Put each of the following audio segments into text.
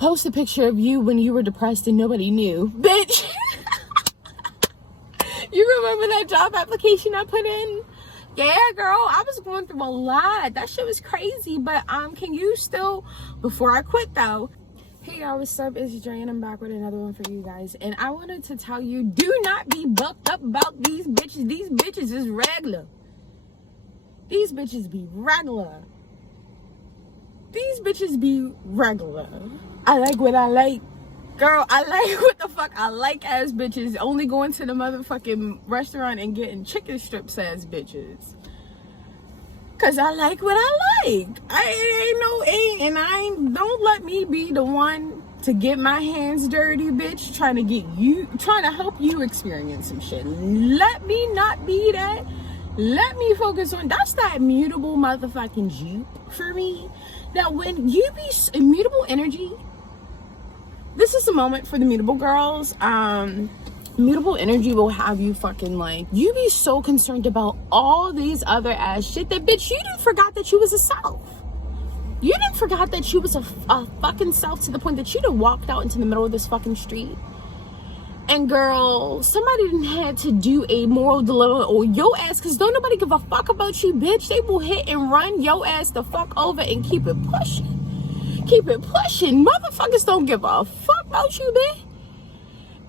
post a picture of you when you were depressed and nobody knew. Bitch. You remember that job application I put in? Yeah, girl, I was going through a lot. That shit was crazy. But can you still, before I quit though, hey y'all, what's up? It's Dre and I'm back with another one for you guys. And I wanted to tell you, do not be bucked up about these bitches. These bitches is regular. These bitches be regular. These bitches be regular. I like what I like. Girl, I like what the fuck I like ass bitches only going to the motherfucking restaurant and getting chicken strips ass bitches. Cause I like what I like. Don't let me be the one to get my hands dirty, bitch, trying to help you experience some shit. Let me not be that. Let me focus on, that's that mutable motherfucking Jeep for me. That when you be immutable energy, this is a moment for the mutable girls. Mutable energy will have you fucking like, you be so concerned about all these other ass shit that bitch, you didn't forgot that you was a self. You didn't forgot that you was a fucking self to the point that you done walked out into the middle of this fucking street. And girl, somebody didn't have to do a moral dilemma or your ass, cause don't nobody give a fuck about you, bitch. They will hit and run your ass the fuck over and keep it pushing. Keep it pushing. Motherfuckers don't give a fuck about you, bitch.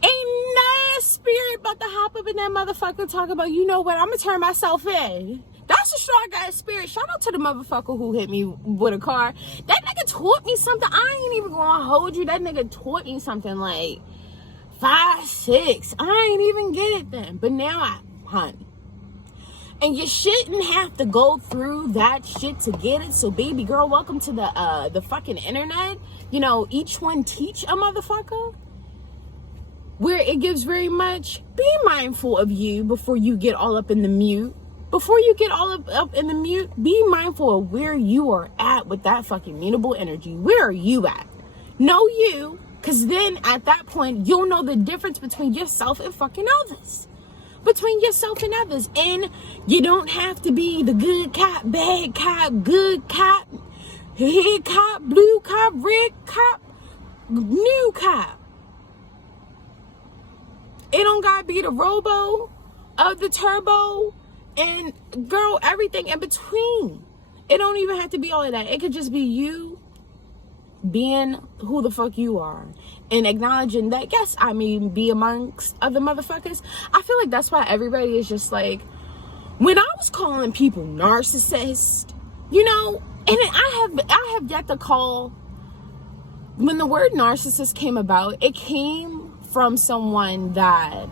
Ain't no spirit about to hop up in that motherfucker talk about, you know what, I'm gonna turn myself in. That's a strong ass spirit. Shout out to the motherfucker who hit me with a car. That nigga taught me something. I ain't even gonna hold you. That nigga taught me something like 5, 6. I ain't even get it then. But now honey. And you shouldn't have to go through that shit to get it. So baby girl, welcome to the fucking internet. You know, each one teach a motherfucker. Where it gives very much, be mindful of you before you get all up in the mute. Before you get all up in the mute, be mindful of where you are at with that fucking mutable energy. Where are you at? Know you, because then at that point, you'll know the difference between yourself and fucking others. Between yourself and others. And you don't have to be the good cop, bad cop, good cop, head cop, blue cop, red cop, new cop. It don't gotta be the robo of the turbo and girl, everything in between. It don't even have to be all of that. It could just be you being who the fuck you are and acknowledging that, yes, I mean, be amongst other motherfuckers. I feel like that's why everybody is just like, when I was calling people narcissists, you know, and I have yet to call, when the word narcissist came about, it came from someone that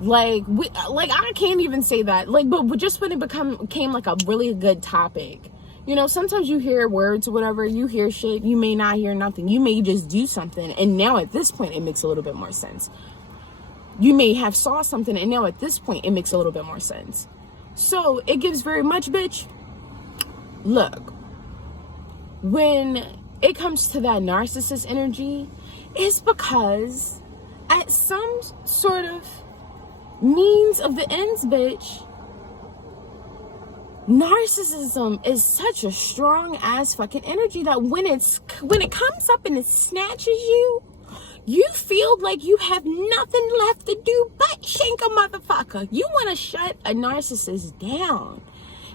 like I can't even say that, like, but just when it became like a really good topic, you know, sometimes you hear words or whatever, you hear shit, you may not hear nothing, you may just do something, and now at this point it makes a little bit more sense. You may have saw something, and now at this point it makes a little bit more sense. So it gives very much, bitch, look, when it comes to that narcissist energy, it's because at some sort of means of the ends, bitch, narcissism is such a strong ass fucking energy that when it comes up and it snatches you, you feel like you have nothing left to do but shank a motherfucker. You want to shut a narcissist down.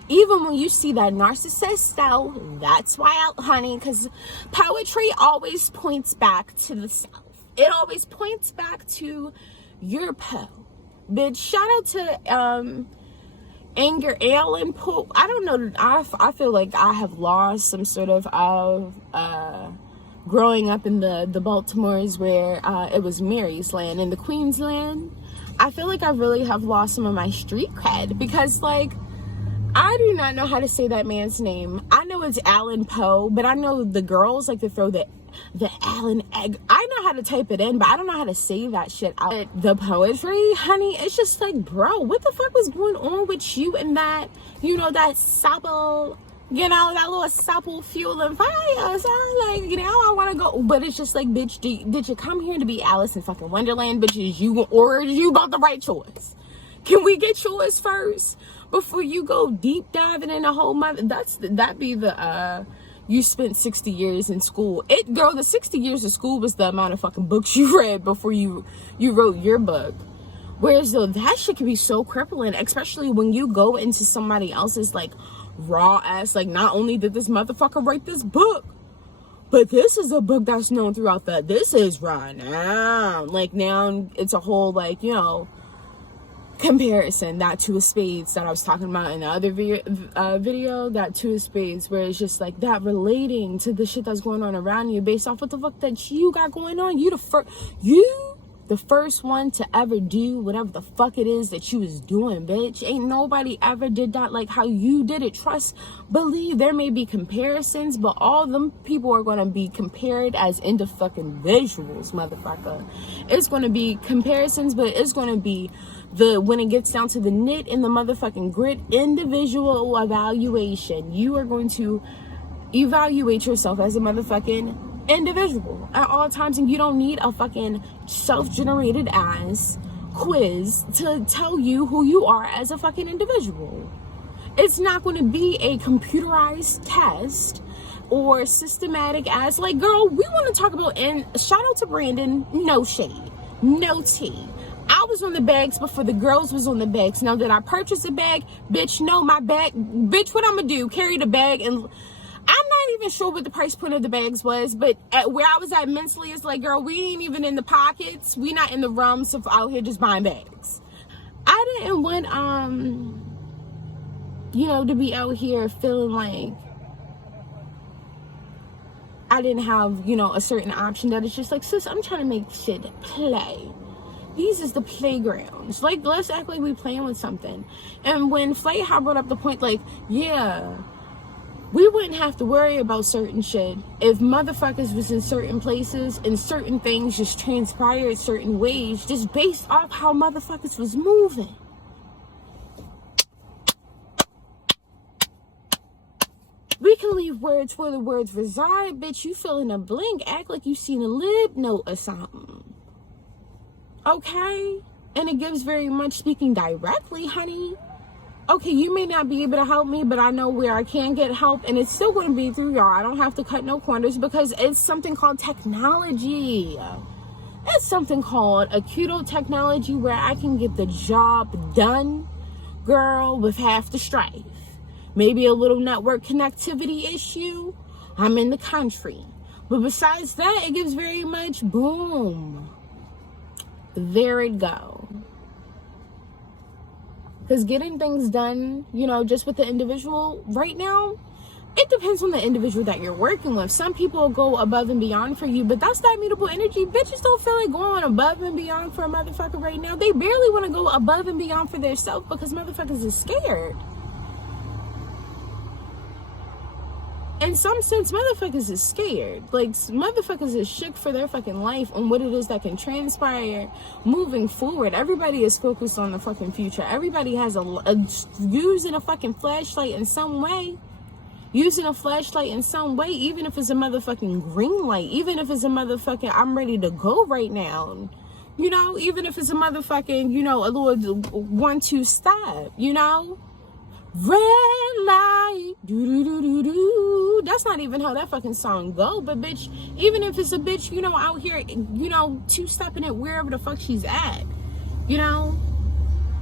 Even when you see that narcissist self, that's why, honey, because poetry always points back to the self. It always points back to your Poe. Bitch, shout out to Edgar Allan Poe. I don't know. I feel like I have lost some sort of growing up in the Baltimores where it was Mary's land and the Queen's land. I feel like I really have lost some of my street cred because, like, I do not know how to say that man's name. I know it's Allan Poe, but I know the girls like to throw the Allen egg. I know how to type it in, but I don't know how to say that shit out. The poetry, honey, it's just like, bro, what the fuck was going on with you and that, you know, that supple, you know, that little supple fuel and fire. So I'm like, you know, I want to go, but it's just like, bitch, did you come here to be Alice in fucking Wonderland, bitch? Is you about the right choice? Can we get yours first before you go deep diving in a whole mother? That be the you spent 60 years in school. Girl, the 60 years of school was the amount of fucking books you read before you wrote your book. Whereas though that shit can be so crippling, especially when you go into somebody else's like raw ass, like, not only did this motherfucker write this book, but this is a book that's known throughout this is right now. Like, now it's a whole, like, you know, comparison, that two of spades that I was talking about in the other video, that two of spades, where it's just like that relating to the shit that's going on around you based off what the fuck that you got going on. You the first one to ever do whatever the fuck it is that you was doing, bitch. Ain't nobody ever did that like how you did it. Trust, believe, there may be comparisons, but all them people are going to be compared as into fucking visuals, motherfucker. It's going to be comparisons, but it's going to be when it gets down to the knit and the motherfucking grit, individual evaluation. You are going to evaluate yourself as a motherfucking individual at all times, and you don't need a fucking self-generated ass quiz to tell you who you are as a fucking individual. It's not going to be a computerized test or systematic ass, like, girl, we want to talk about, and shout out to Brandon, no shade, no tea. I was on the bags before the girls was on the bags. Now, did I purchase a bag? Bitch, no, my bag, bitch, what I'm gonna do, carry the bag? And I'm not even sure what the price point of the bags was, but where I was at mentally, it's like, girl, we ain't even in the pockets. We not in the realms of out here just buying bags. I didn't want, you know, to be out here feeling like I didn't have, you know, a certain option that is just like, sis, I'm trying to make shit play. These is the playgrounds. Like, let's act like we playing with something. And when Flight had brought up the point, like, yeah, we wouldn't have to worry about certain shit if motherfuckers was in certain places and certain things just transpired certain ways just based off how motherfuckers was moving. We can leave words where the words reside, bitch. You fill in a blank, act like you seen a lib note or something. Okay? And it gives very much speaking directly, honey. Okay, you may not be able to help me, but I know where I can get help, and it's still going to be through y'all. I don't have to cut no corners because it's something called technology. It's something called acute technology where I can get the job done, girl, with half the strife. Maybe a little network connectivity issue. I'm in the country. But besides that, it gives very much boom. There it go. Because getting things done, you know, just with the individual right now, it depends on the individual that you're working with. Some people go above and beyond for you, but that's that mutable energy. Bitches don't feel like going above and beyond for a motherfucker right now. They barely want to go above and beyond for themselves because motherfuckers is scared. In some sense, motherfuckers is scared. Like, motherfuckers is shook for their fucking life on what it is that can transpire moving forward. Everybody is focused on the fucking future. Everybody has using a fucking flashlight in some way. Using a flashlight in some way, even if it's a motherfucking green light. Even if it's a motherfucking, I'm ready to go right now. You know, even if it's a motherfucking, you know, a little 1-2 stop, you know? Red light, do. That's not even how that fucking song go. But bitch, even if it's a bitch, you know, out here, you know, 2-stepping it wherever the fuck she's at, you know,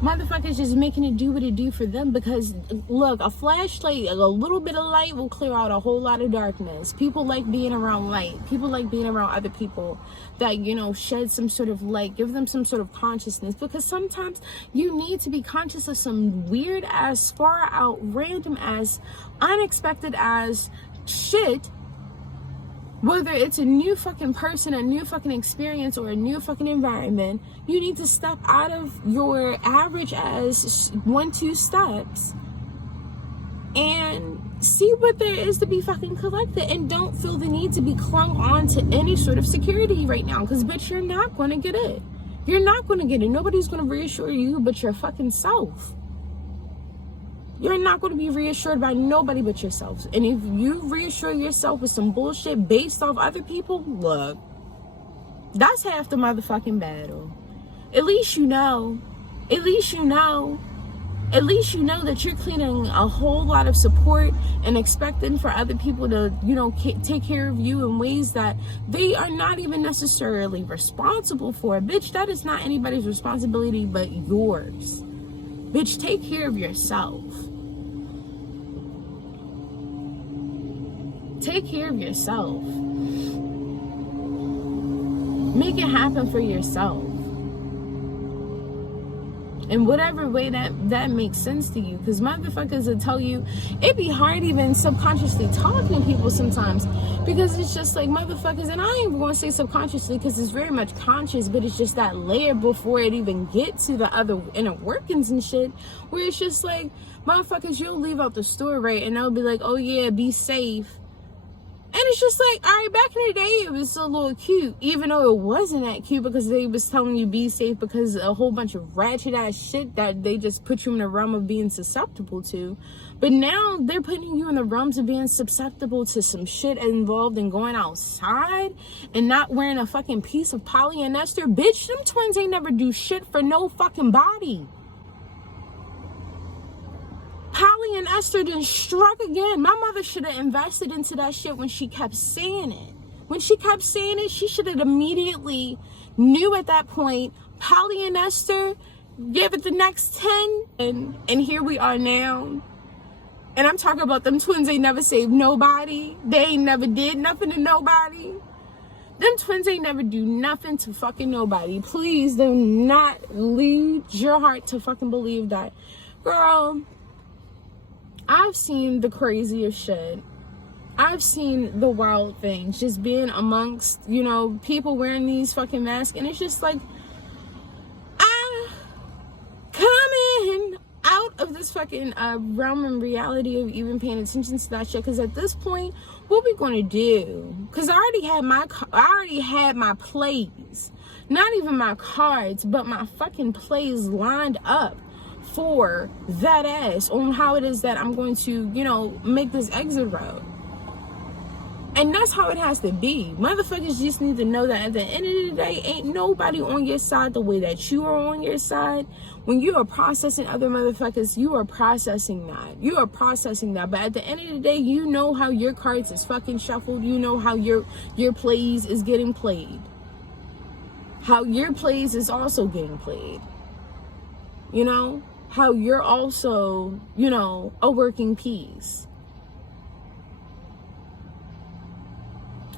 motherfuckers just making it do what it do for them. Because look, a flashlight, a little bit of light will clear out a whole lot of darkness. People like being around light. People like being around other people that, you know, shed some sort of light, give them some sort of consciousness. Because sometimes you need to be conscious of some weird ass, far out, random ass, unexpected ass shit. Whether it's a new fucking person, a new fucking experience, or a new fucking environment, you need to step out of your average as 1-2 steps and see what there is to be fucking collected, and don't feel the need to be clung on to any sort of security right now, because bitch, you're not going to get it. You're not going to get it. Nobody's going to reassure you but your fucking self. You're not going to be reassured by nobody but yourself. And if you reassure yourself with some bullshit based off other people, look, that's half the motherfucking battle. At least you know. At least you know. at least you know that you're cleaning a whole lot of support and expecting for other people to, you know, take care of you in ways that they are not even necessarily responsible for. Bitch, that is not anybody's responsibility but yours. Bitch, take care of yourself. Take care of yourself. Make it happen for yourself. In whatever way that makes sense to you. Because motherfuckers will tell you, it be hard even subconsciously talking to people sometimes. Because it's just like motherfuckers, and I ain't even going to say subconsciously because it's very much conscious, but it's just that layer before it even gets to the other inner workings and shit. Where it's just like, motherfuckers, you'll leave out the store, right? And they'll be like, oh yeah, be safe. And it's just like, all right, back in the day, it was a little cute, even though it wasn't that cute because they was telling you be safe because a whole bunch of ratchet ass shit that they just put you in the realm of being susceptible to. But now they're putting you in the realms of being susceptible to some shit involved in going outside and not wearing a fucking piece of polyester. Bitch, them twins ain't never do shit for no fucking body. Polyester done struck again. My mother should have invested into that shit when she kept saying it. When she kept saying it, she should have immediately knew at that point, polyester, give it the next 10. And here we are now. And I'm talking about them twins ain't never saved nobody. They ain't never did nothing to nobody. Them twins ain't never do nothing to fucking nobody. Please do not lead your heart to fucking believe that. Girl, I've seen the craziest shit. I've seen the wild things. Just being amongst, you know, people wearing these fucking masks. And it's just like, I'm coming out of this fucking realm and reality of even paying attention to that shit. Because at this point, what we going to do? Because I already had my plays. Not even my cards, but my fucking plays lined up for that ass on how it is that I'm going to, you know, make this exit route. And that's how it has to be. Motherfuckers just need to know that at the end of the day, ain't nobody on your side the way that you are on your side. When you are processing other motherfuckers, you are processing that. You are processing that. But at the end of the day, you know how your cards is fucking shuffled. You know how your plays is getting played. How your plays is also getting played. You know? How you're also, you know, a working piece.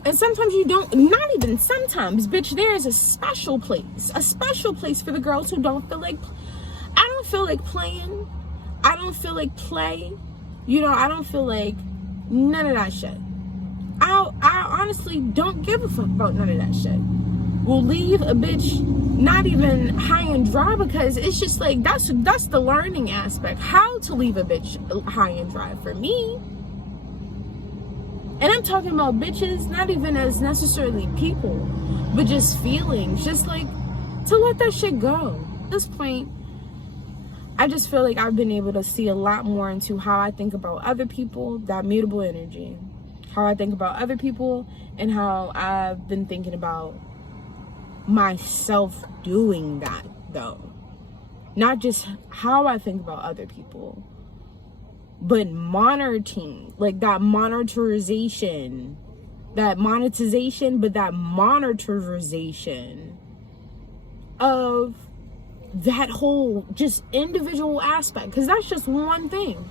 And sometimes you don't, not even sometimes, bitch, there is a special place for the girls who don't feel like, I don't feel like playing. I don't feel like play. You know, I don't feel like none of that shit. I honestly don't give a fuck about none of that shit. Will leave a bitch not even high and dry because it's just like that's the learning aspect. How to leave a bitch high and dry for me. And I'm talking about bitches not even as necessarily people, but just feelings. Just like to let that shit go. At this point, I just feel like I've been able to see a lot more into how I think about other people, that mutable energy. How I think about other people and how I've been thinking about myself doing that though. Not just how I think about other people, but monitoring, like that monetization, but that monetization of that whole just individual aspect. Because that's just one thing.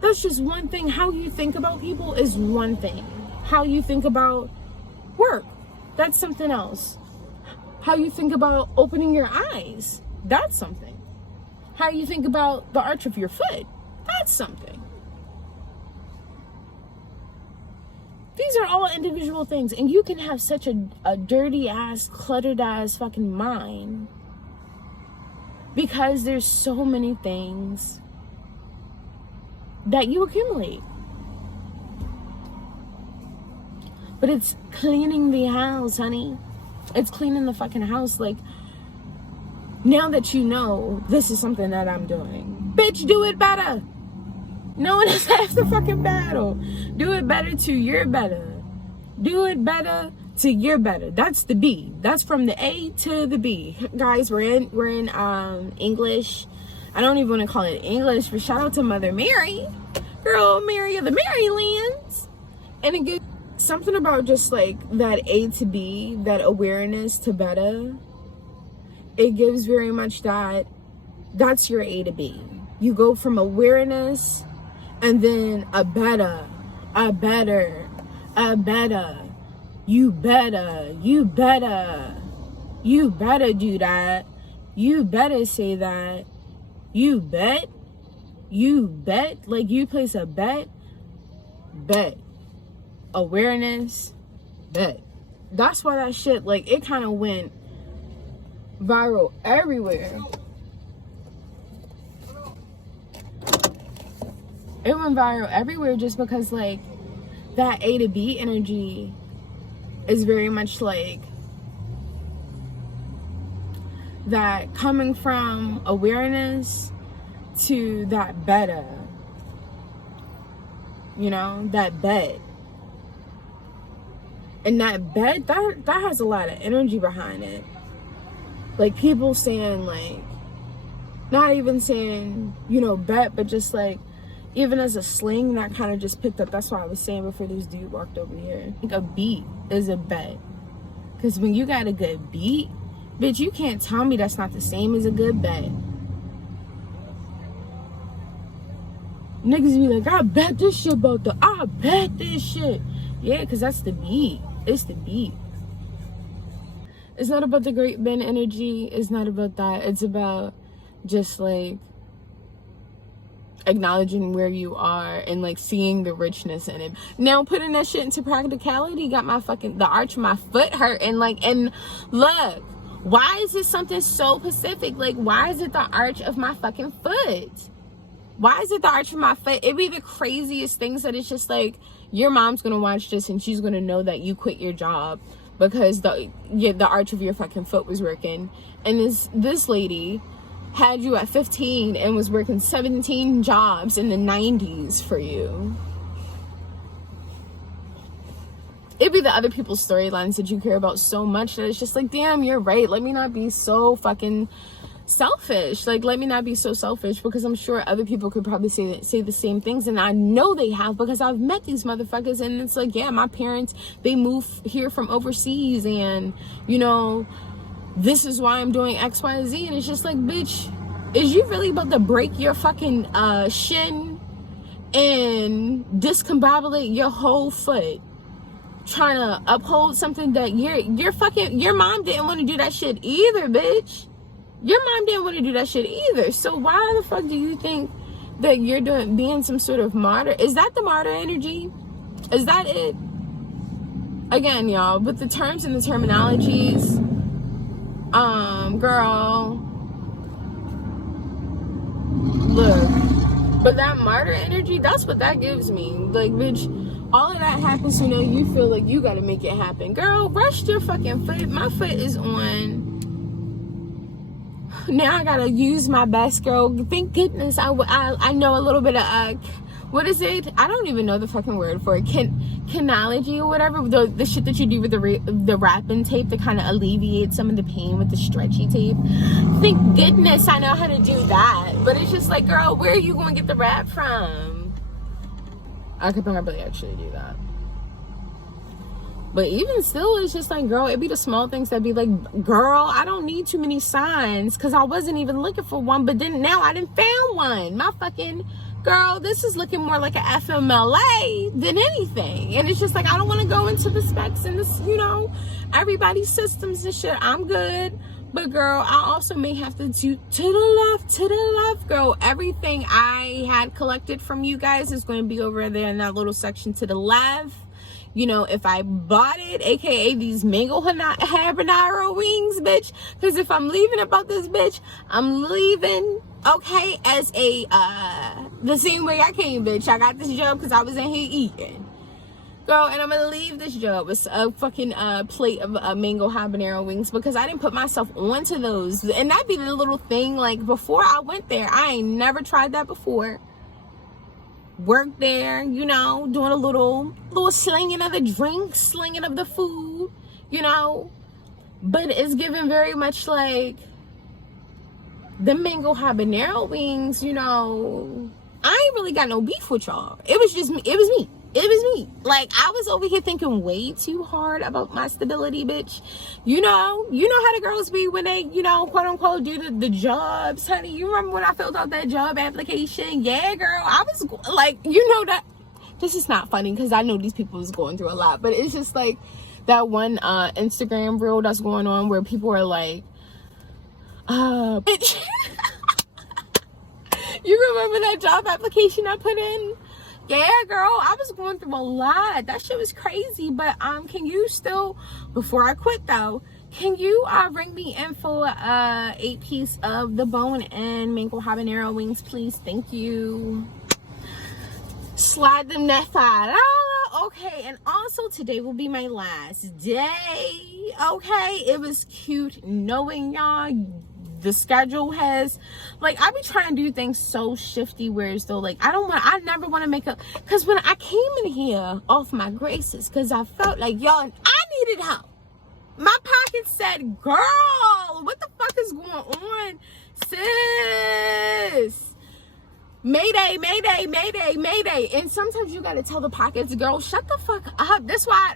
That's just one thing. How you think about people is one thing. How you think about work, that's something else. How you think about opening your eyes, that's something. How you think about the arch of your foot, that's something. These are all individual things. And you can have such a dirty ass, cluttered ass fucking mind because there's so many things that you accumulate. But it's cleaning the house, honey. It's cleaning the fucking house. Like, now that you know this is something that I'm doing, bitch, do it better. No one is half the fucking battle. Do it better to your better. Do it better to your better. That's the B. That's from the A to the B. Guys, we're in English. I don't even want to call it English, but shout out to Mother Mary, girl, Mary of the Marylands. And it gives something about just like that A to B, that awareness to beta. It gives very much that's your A to B. You go from awareness and then a better, a better, a better. You better do that. You better say that. You bet, like you place a bet, awareness, bet. That's why that shit, like, it kind of went viral everywhere. It went viral everywhere just because, like, that A to B energy is very much like that coming from awareness to that better, you know, that bet. And that bet, that has a lot of energy behind it. Like, people saying, like, not even saying, you know, bet, but just like, even as a slang, that kind of just picked up. That's why I was saying before this dude walked over here. I think a beat is a bet. Because when you got a good beat, bitch, you can't tell me that's not the same as a good bet. Niggas be like, I bet this shit I bet this shit. Yeah, because that's the beat. It's the beat. It's not about the great Ben energy. It's not about that. It's about just like acknowledging where you are and like seeing the richness in it. Now putting that shit into practicality got the arch of my foot hurt. And like, and look, why is it something so specific? Like, why is it the arch of my fucking foot? Why is it the arch of my foot? It'd be the craziest things that it's just like, your mom's gonna watch this and she's gonna know that you quit your job because the arch of your fucking foot was working. And this lady had you at 15 and was working 17 jobs in the 90s for you. It'd be the other people's storylines that you care about so much that it's just like, damn, you're right. Let me not be so fucking selfish. Like, let me not be so selfish, because I'm sure other people could probably say the same things, and I know they have, because I've met these motherfuckers. And it's like, yeah, my parents, they moved here from overseas, and you know, this is why I'm doing XYZ. And it's just like, bitch, is you really about to break your fucking shin and discombobulate your whole foot trying to uphold something that your mom didn't want to do that shit either, bitch? Your mom didn't want to do that shit either. So why the fuck do you think that you're being some sort of martyr? Is that the martyr energy? Is that it? Again, y'all, with the terms and the terminologies, girl, look, but that martyr energy, that's what that gives me. Like, bitch, all of that happens, you know, you feel like you gotta make it happen. Girl, rush your fucking foot. My foot is on. Now I gotta use my best, girl. Thank goodness I know a little bit of what is it? I don't even know the fucking word for it. Canology or whatever. The shit that you do with the wrapping tape to kind of alleviate some of the pain with the stretchy tape. Thank goodness I know how to do that. But it's just like, girl, where are you gonna get the wrap from? I could probably actually do that. But even still, it's just like, girl, it'd be the small things that be like, girl, I don't need too many signs, because I wasn't even looking for one. But then now I done found one. My fucking, girl, this is looking more like a FMLA than anything. And it's just like, I don't want to go into the specs and this, you know, everybody's systems and shit. I'm good. But girl, I also may have to do to the left, girl. Everything I had collected from you guys is going to be over there in that little section to the left. You know, if I bought it, aka these mango habanero wings, bitch. Because if I'm leaving about this bitch, I'm leaving, okay, as the same way I came, bitch. I got this job because I was in here eating. Girl, and I'm going to leave this job with a fucking plate of mango habanero wings, because I didn't put myself onto those. And that'd be the little thing, like, before I went there, I ain't never tried that before. Work there, you know, doing a little slinging of the drinks, slinging of the food, you know. But it's given very much like, the mango habanero wings, you know, I ain't really got no beef with y'all. It was just me. It was me. It was me. Like, I was over here thinking way too hard about my stability, bitch. You know how the girls be when they, you know, quote unquote, do the jobs, honey. You remember when I filled out that job application? Yeah, girl. I was like, you know that. This is not funny because I know these people is going through a lot, but it's just like that one Instagram reel that's going on where people are like, bitch. You remember that job application I put in? Yeah, girl, I was going through a lot. That shit was crazy. But can you still, before I quit though, can you bring me in for 8-piece of the bone and mango habanero wings, please? Thank you. Slide them that $5. Okay, and also today will be my last day. Okay, it was cute knowing y'all. The schedule has, like, I be trying to do things so shifty where it's though, like, I never want to make up, because when I came in here off my graces, because I felt like, y'all, I needed help. My pocket said, girl, what the fuck is going on, sis? Mayday, mayday, mayday, mayday. And sometimes you gotta tell the pockets, girl, shut the fuck up. That's why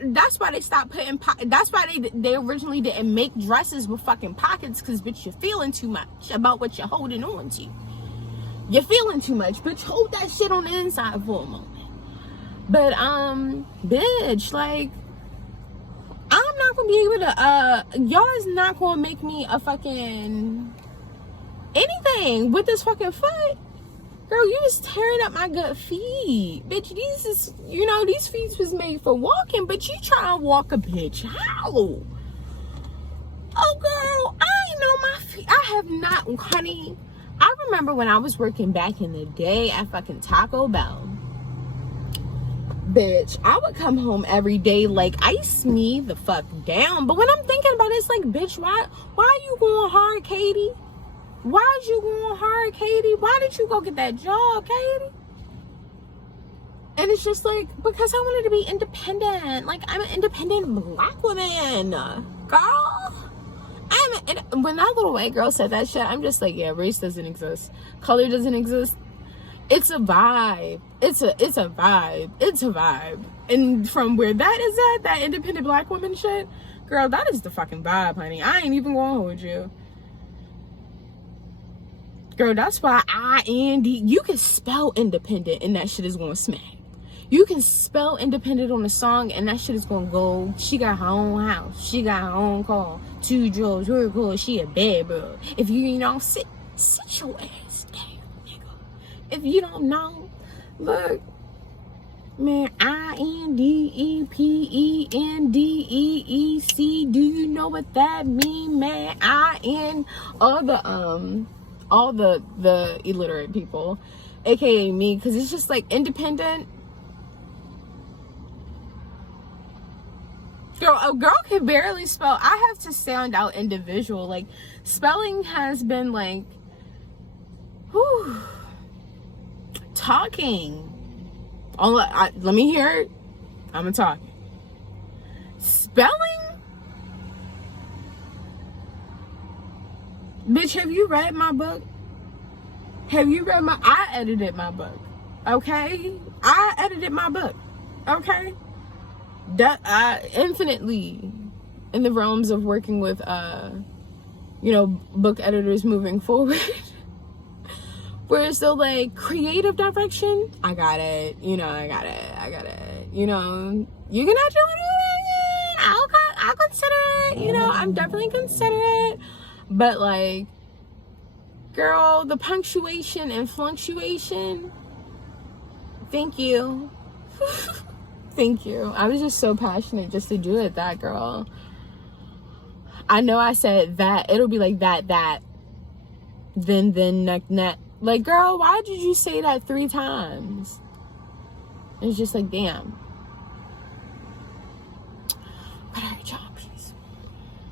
they stopped putting that's why they originally didn't make dresses with fucking pockets, because bitch, you're feeling too much about what you're holding on to. You're feeling too much, bitch. Hold that shit on the inside for a moment. But bitch, like, I'm not gonna be able to y'all is not gonna make me a fucking anything with this fucking foot. Girl, you was tearing up my good feet. Bitch, these is, you know, these feet was made for walking, but you try to walk a bitch. How? Oh, girl, I ain't know my feet. I have not, honey. I remember when I was working back in the day at fucking Taco Bell. Bitch, I would come home every day, like, ice me the fuck down. But when I'm thinking about it, it's like, bitch, why are you going hard, Katie? Why'd you going hard, Katie? Why did you go get that job, Katie? And it's just like, because I wanted to be independent. Like, I'm an independent black woman. Girl. When that little white girl said that shit, I'm just like, yeah, race doesn't exist. Color doesn't exist. It's a vibe. It's a vibe. It's a vibe. And from where that is at, that independent black woman shit, girl, that is the fucking vibe, honey. I ain't even gonna hold you. Girl, that's why you can spell independent and that shit is gonna smack. You can spell independent on a song and that shit is gonna go. She got her own house. She got her own car. 2 drawers, her car. She a bad girl. If you don't sit your ass down, nigga. If you don't know, look, man, INDEPENDEEC. Do you know what that mean, man? All the illiterate people, aka me, because it's just like independent. Girl, a girl can barely spell. I have to sound out individual. Like, spelling has been like, whew, talking. Let me hear it. I'm talking. Spelling. Bitch, have you read my book? I edited my book. Okay? I edited my book. Okay? That infinitely in the realms of working with book editors moving forward. Where it's still like creative direction, I got it. You know, I got it. You know, you cannot do it. I'll consider it. You know, I'm definitely considerate. But like, girl, the punctuation and fluctuation, thank you. Thank you. I was just so passionate just to do it, that girl. I know I said that. It'll be like that, then, neck. Like, girl, why did you say that 3 times? It's just like, damn.